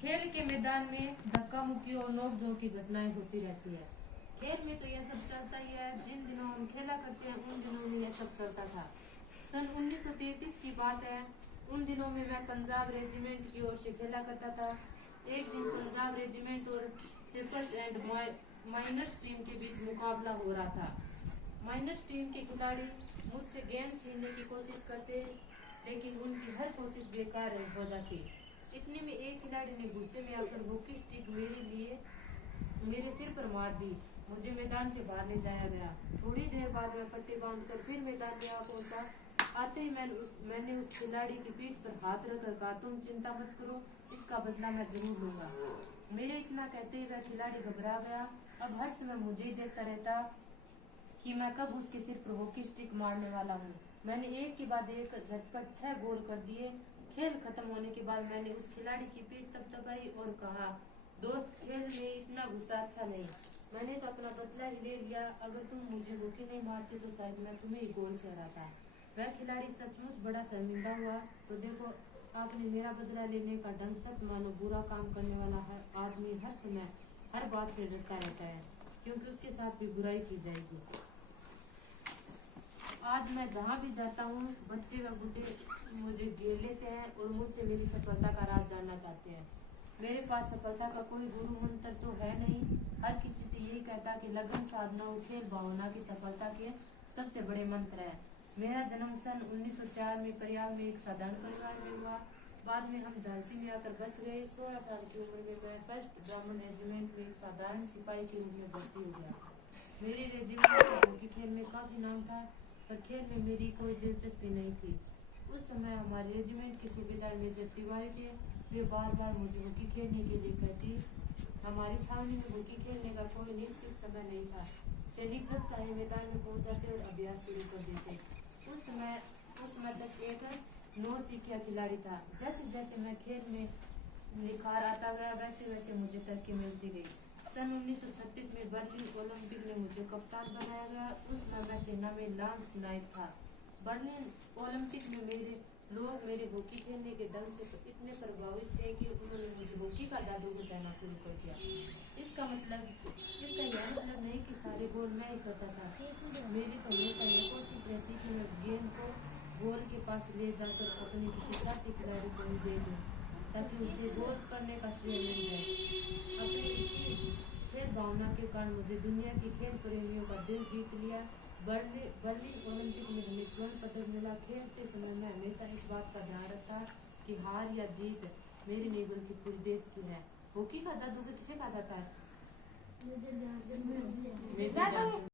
खेल के मैदान में धक्का मुक्की और नोक-झोंक की घटनाएं होती रहती है। खेल में तो यह सब चलता ही है। जिन दिनों हम खेला करते हैं उन दिनों में यह सब चलता था। सन 1933 की बात है। उन दिनों में मैं पंजाब रेजिमेंट की ओर से खेला करता था। एक दिन पंजाब रेजिमेंट और सिपर्स एंड माइनर्स टीम के बीच मुकाबला हो रहा था। माइनर्स टीम के खिलाड़ी मुझसे गेंद छीनने की कोशिश करते, लेकिन उनकी हर कोशिश बेकार हो जाती। इतने में एक खिलाड़ी ने गुस्से में आकर हॉकी स्टिक मेरे सिर पर मार दी। मुझे मैदान से बाहर ले जाया गया। थोड़ी देर बाद मैं पट्टी बांधकर फिर मैदान में आ पहुंचा। आते ही मैंने उस खिलाड़ी की पीठ पर हाथ रखकर कहा, तुम चिंता मत करो, इसका बदला मैं जरूर लूंगा। मेरे इतना कहते ही वह खिलाड़ी घबरा गया। अब हर समय मुझे ही देखता रहता कि मैं कब उसके सिर पर हॉकी स्टिक मारने वाला हूँ। मैंने एक के बाद एक झटपट 6 गोल कर दिए। खेल खत्म होने के बाद मैंने उस खिलाड़ी की पीठ थपथपाई और कहा, दोस्त, खेल में इतना गुस्सा अच्छा नहीं। मैंने तो अपना बदला ही ले लिया। अगर तुम मुझे हॉकी नहीं मारते तो शायद मैं तुम्हें ही गोल से हराता। वह खिलाड़ी सचमुच बड़ा शर्मिंदा हुआ। तो देखो, आपने मेरा बदला लेने का ढंग सच मानो बुरा काम करने वाला हर आदमी हर समय हर बात से डरता रहता है, क्योंकि उसके साथ भी बुराई की जाएगी। आज मैं जहाँ भी जाता हूँ बच्चे व बूढ़े मुझे घेर लेते हैं और मुझसे मेरी सफलता का राज जानना चाहते हैं। मेरे पास सफलता का कोई गुरु मंत्र तो है नहीं। हर किसी से यही कहता कि लगन, साधना और खेल भावना की सफलता के सबसे बड़े मंत्र है। मेरा जन्म सन 1904 में प्रयाग में एक साधारण परिवार में हुआ। बाद में हम झांसी में आकर बस गए। 16 साल की उम्र में मैं फर्स्ट ब्राह्मण रेजिमेंट में एक साधारण सिपाही के रूप में भर्ती हो गया। मेरे रेजिमेंट का हॉकी खेल में काफी नाम था, पर खेल में मेरी कोई दिलचस्पी नहीं थी। उस समय हमारे रेजिमेंट के सूबेदार मेजर तिवारी थे। वे बार बार मुझे हॉकी खेलने के लिए कहती। हमारी छावनी में हॉकी खेलने का कोई निश्चित समय नहीं था। सैनिक जब चाहे मैदान में पहुंच जाते और अभ्यास शुरू कर देते। उस समय तक एक नौसिखिया खिलाड़ी था। जैसे जैसे मैं खेल में निखार आता गया, वैसे वैसे मुझे तरक्की मिलती गई। सन 1936 में बर्लिन ओलंपिक में मुझे कप्तान बनाया गया। उस समय मैं सेना में लांस नायक था। बर्लिन ओलंपिक में लोग मेरे हॉकी खेलने के ढंग से इतने प्रभावित थे कि उन्होंने मुझे हॉकी का जादूगर कहना शुरू कर दिया। इसका यह मतलब नहीं कि सारे गोल मैं ही करता था। मेरी तो हमेशा यह कोशिश रहती कि मैं गेंद को गोल के पास ले जाकर अपने किसी साथी खिलाड़ी को ही दे दूं, ताकि उसे गोल करने का श्रेय मिल जाए। अपनी इसी खेल भावना के कारण मुझे दुनिया के खेल प्रेमियों का दिल जीत लिया। बर्लिन ओलंपिक में हमें स्वर्ण पदक मिला। खेलते समय मैं हमेशा इस बात का ध्यान रखा कि हार या जीत मेरी नहीं बल्कि पूरे देश की है। हॉकी का जादूगर किसे कहा जाता है?